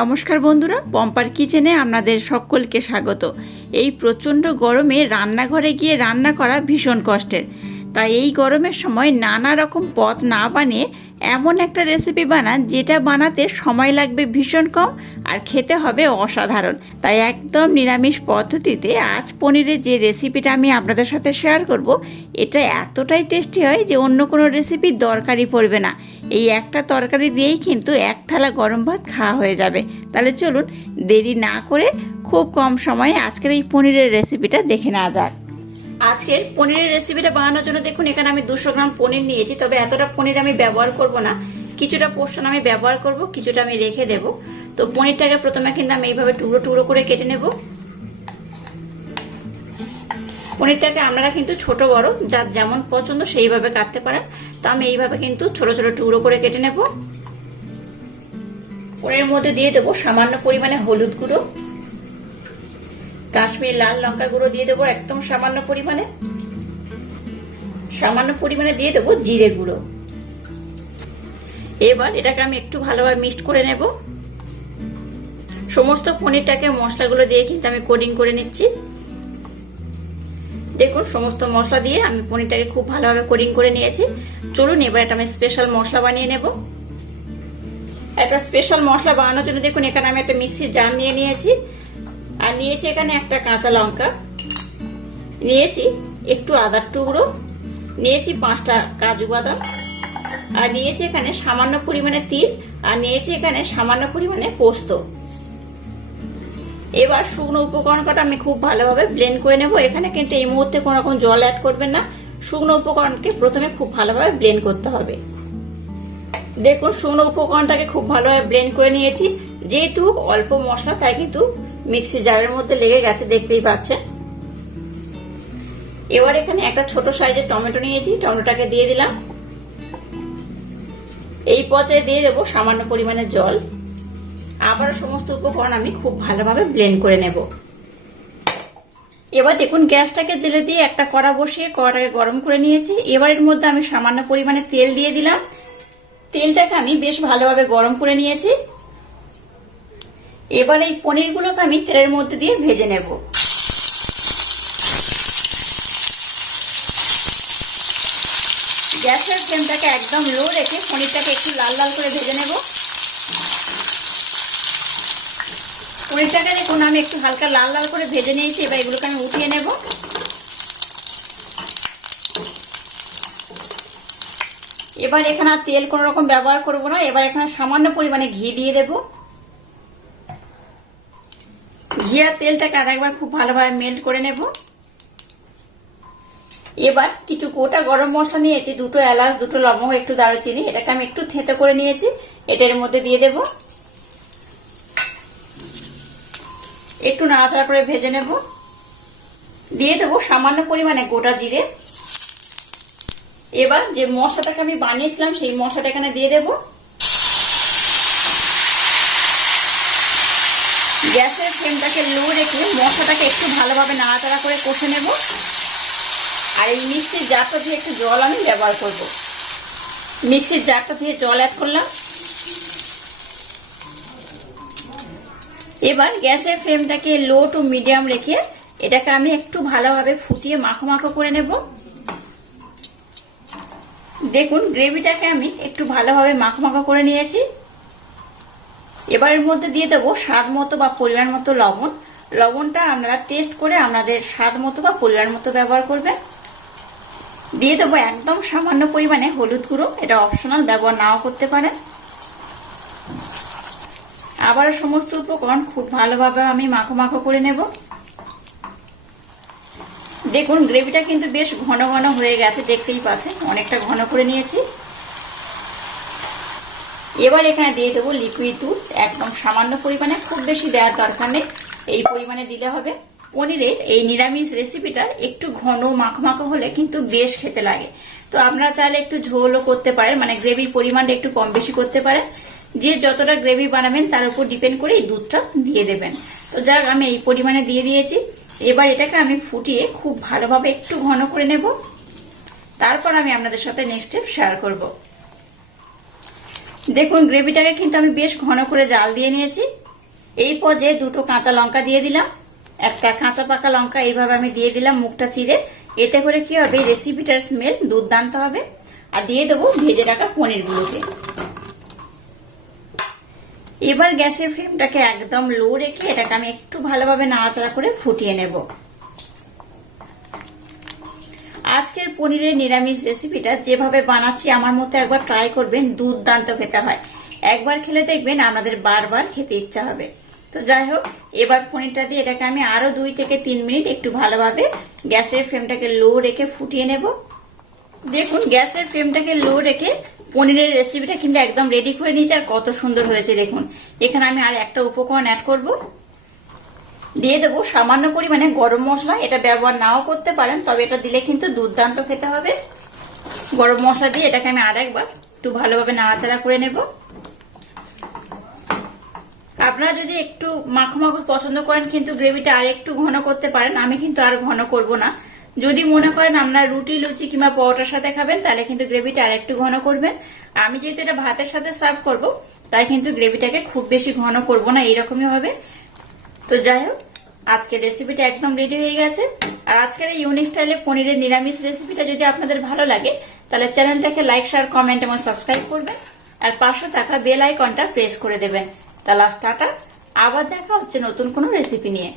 নমস্কার বন্ধুরা, পম্পার কিচেনে আপনাদের সকলকে স্বাগত। এই প্রচণ্ড গরমে রান্নাঘরে গিয়ে রান্না করা ভীষণ কষ্টের। তাই এই গরমের সময় নানা রকম পথ না বানিয়ে এমন একটা রেসিপি বানান যেটা বানাতে সময় লাগবে ভীষণ কম আর খেতে হবে অসাধারণ। তাই একদম নিরামিষ পদ্ধতিতে আজ পনিরের যে রেসিপিটা আমি আপনাদের সাথে শেয়ার করব, এটা এতটাই টেস্টি হয় যে অন্য কোনো রেসিপির দরকারই পড়বে না। এই একটা তরকারি দিয়েই কিন্তু এক থালা গরম ভাত খাওয়া হয়ে যাবে। তাহলে চলুন দেরি না করে খুব কম সময়ে আজকের এই পনিরের রেসিপিটা দেখে নেওয়া যাক। আজকের পনিরের রেসিপিটা বানানোর জন্য দেখুন, এখানে আমি দুশো গ্রাম পনির নিয়েছি, তবে এতটা পনির আমি ব্যবহার করব না। কিছুটা পোর্শন আমি ব্যবহার করব, কিছুটা আমি রেখে দেব। তো পনিরটাকে প্রথমে কিন্তু আমি এইভাবে টুকরো টুকরো করে কেটে নেব। পনিরটাকে আপনারা কিন্তু ছোট বড়, যার যেমন পছন্দ সেইভাবে কাটতে পারেন। তো আমি এইভাবে কিন্তু ছোট ছোট টুকরো করে কেটে নেব। পনিরের মধ্যে দিয়ে দেবো সামান্য পরিমাণে হলুদ গুঁড়ো। কাশ্মীর লাল লঙ্কা গুঁড়ো দিয়ে দেবো একদম সামান্য পরিমাণে। সামান্য পরিমাণে দিয়ে দেবো জিরে গুঁড়ো। এবার এটাকে আমি একটু ভালোভাবে মিক্সড করে নেব। সমস্ত পনিরটাকে মশলাগুলো দিয়ে কিন্তু আমি কোডিং করে নিচ্ছি। দেখুন, সমস্ত মশলা দিয়ে আমি পনিরটাকে খুব ভালোভাবে কোডিং করে নিয়েছি। চলুন, এবার একটা আমি স্পেশাল মশলা বানিয়ে নেব। একটা স্পেশাল মশলা বানানোর জন্য দেখুন, এখানে আমি একটা মিক্সির জার নিয়ে নিয়েছি। আর নিয়েছি এখানে একটা কাঁচা লঙ্কা। নিয়েছি একটু আদার টুকরো, নিয়েছি পাঁচটা কাজু বাদাম, আর নিয়েছি এখানে সামান্য পরিমাণে তিল, আর নিয়েছি এখানে সামান্য পরিমাণে পোস্ত। এবার শুকনো উপকরণ কটা আমি খুব ভালোভাবে ব্লেন্ড করে নেব। এখানে কিন্তু এই মুহূর্তে কোনো রকম জল অ্যাড করবেন না। শুকনো উপকরণকে প্রথমে খুব ভালোভাবে ব্লেন্ড করতে হবে। দেখুন, শুকনো উপকরণটাকে খুব ভালোভাবে ব্লেন্ড করে নিয়েছি। যেহেতু অল্প মশলা, তাই কিন্তু মিক্সি জারের মধ্যে লেগে গেছে, দেখতেই পাচ্ছেন। এবার এখানে একটা ছোট সাইজের টমেটো নিয়েছি, টমেটোটাকে দিয়ে দিলাম। এই পর্যায়ে দিয়ে দেবো সামান্য পরিমাণে জল। আবার সমস্ত উপকরণ আমি খুব ভালোভাবে ব্লেন্ড করে নেব। এবার দেখুন, গ্যাসটাকে জেলে দিয়ে একটা কড়া বসিয়ে কড়াটাকে গরম করে নিয়েছি। এবার এর মধ্যে আমি সামান্য পরিমাণে তেল দিয়ে দিলাম। তেলটাকে আমি বেশ ভালোভাবে গরম করে নিয়েছি। এবার এই পনিরগুলোকে আমি তেলের মধ্যে দিয়ে ভেজে নেব। গ্যাসের ফ্লেমটাকে একদম লো রেখে পনিরটাকে একটু লাল লাল করে ভেজে নেব। পনিরটাকে দেখুন, আমি একটু হালকা লাল লাল করে ভেজে নিয়েছি, এবার এগুলোকে আমি উঠিয়ে নেব। এবার এখানে আর তেল কোনো রকম ব্যবহার করব না, এবার এখানে সামান্য পরিমাণে ঘি দিয়ে দেবো। ঘি তেলটাকে আর একবার খুব ভালোভাবে মেল্ট করে নেব। এবার কিছু গোটা গরম মশলা নিয়েছি, দুটো এলাচ, দুটো লবঙ্গ, একটু দারুচিনি, এটাকে আমি একটু থেতে করে নিয়েছি, এটার মধ্যে দিয়ে দেব। একটু নাড়াচাড়া করে ভেজে নেব। দিয়ে দেবো সামান্য পরিমাণে গোটা জিরে। এবার যে মশলাটাকে আমি বানিয়েছিলাম, সেই মশলাটা এখানে দিয়ে দেবো। গ্যাসের ফ্লেমটাকে লো রেখে মশলাটাকে একটু ভালোভাবে নাড়াচাড়া করে কষে নেব। আর এই মিক্সির জারটা দিয়ে একটু জল আমি ব্যবহার করব। মিক্সির জারটা দিয়ে জল অ্যাড করলাম। এবার গ্যাসের ফ্লেমটাকে লো টু মিডিয়াম রেখে এটাকে আমি একটু ভালোভাবে ফুটিয়ে মাখো মাখো করে নেব। দেখুন গ্রেভিটাকে আমি একটু ভালোভাবে মাখো মাখো করে নিয়েছি। এবারের মধ্যে দিয়ে দেবো স্বাদ মতো বা পরিমাণ মতো লবণ। লবণটা আমরা টেস্ট করে আপনাদের স্বাদ মতো বা পরিমাণ মতো ব্যবহার করবেন। দিয়ে দেবো একদম সামান্য পরিমাণে হলুদ গুঁড়ো। এটা অপশনাল ব্যবহার নাও করতে পারেন। আবার সমস্ত উপকরণ খুব ভালোভাবে আমি মাখো মাখো করে নেব। দেখুন, গ্রেভিটা কিন্তু বেশ ঘন ঘন হয়ে গেছে, দেখতেই পাচ্ছেন, অনেকটা ঘন করে নিয়েছি। এবার এখানে দিয়ে দেবো লিকুইড দুধ। একদম সামান্য পরিমাণে, খুব বেশি দেওয়ার দরকার নেই। এই পরিমাণে দিলে হবে। পনিরের এই নিরামিষ রেসিপিটা একটু ঘন মাখো মাখো হলে কিন্তু বেশ খেতে লাগে। তো আপনারা চাইলে একটু ঝোলও করতে পারেন মানে গ্রেভির পরিমাণটা একটু কম বেশি করতে পারেন। যে যতটা গ্রেভি বানাবেন, তার উপর ডিপেন্ড করে এই দুধটা দিয়ে দেবেন। তো যাক, আমি এই পরিমাণে দিয়ে দিয়েছি। এবার এটাকে আমি ফুটিয়ে খুব ভালোভাবে একটু ঘন করে নেব। তারপর আমি আপনাদের সাথে নেক্সট স্টেপ শেয়ার করব। দেখুন, গ্রেভিটাকে কিন্তু আমি বেশ ঘন করে জাল দিয়ে নিয়েছি। এই পর্যায়ে দুটো কাঁচা লঙ্কা দিয়ে দিলাম। একটা কাঁচা পাকা লঙ্কা এইভাবে আমি দিয়ে দিলাম মুখটা চিরে এতে করে কি হবে রেসিপিটার স্মেল দুর্দান্ত হবে। আর দিয়ে দেবো ভেজে রাখা পনিরগুলোকে। এবার গ্যাসের ফ্লেমটাকে একদম লো রেখে এটাকে আমি একটু ভালোভাবে নাড়াচাড়া করে ফুটিয়ে নেব। আজকের পনিরের নিরামিষ রেসিপিটা যেভাবে বানাচ্ছি, আমার মতো একবার ট্রাই করবেন, দুর্দান্ত খেতে হয়। একবার খেলে দেখবেন আমাদের বারবার খেতে ইচ্ছা হবে। তো যাই হোক, এবার পনিরটা দিয়ে এটাকে আমি আরও দুই থেকে তিন মিনিট একটু ভালোভাবে গ্যাসের ফ্লেমটাকে লো রেখে ফুটিয়ে নেব। দেখুন, গ্যাসের ফ্লেমটাকে লো রেখে পনিরের রেসিপিটা কিন্তু একদম রেডি করে নিয়েছি, আর কত সুন্দর হয়েছে দেখুন। এখানে আমি আর একটা উপকরণ অ্যাড করব। দিয়ে দেবো। সামান্য পরিমাণে গরম মশলা, এটা ব্যবহার নাও করতে পারেন, তবে এটা দিলে কিন্তু দুর্দান্ত খেতে হবে। গরম মশলা দিয়ে এটাকে আমি আর একবার একটু ভালোভাবে নাড়াচাড়া করে নেব। আপনারা যদি একটু মাখো মাখো পছন্দ করেন, কিন্তু গ্রেভিটা আর একটু ঘন করতে পারেন, আমি কিন্তু আর ঘন করব না। যদি মনে করেন আপনারা রুটি, লুচি কিংবা পরোটার সাথে খাবেন, তাহলে কিন্তু গ্রেভিটা আর একটু ঘন করবেন। আমি যেহেতু এটা ভাতের সাথে সার্ভ করব, তাই কিন্তু গ্রেভিটাকে খুব বেশি ঘন করব না, এইরকমই হবে। তো যাই হোক, আজকের রেসিপিটা একদম রেডি হয়ে গেছে। আর আজকের এই ইউনিক স্টাইলে পনিরের নিরামিষ রেসিপিটা যদি আপনাদের ভালো লাগে, তাহলে চ্যানেলটাকে লাইক শেয়ার কমেন্ট এবং সাবস্ক্রাইব করবেন। আর পাশে থাকা বেল আইকনটা প্রেস করে দেবেন। তাহলে টাটা। আবার দেখা হচ্ছে নতুন কোনো রেসিপি নিয়ে।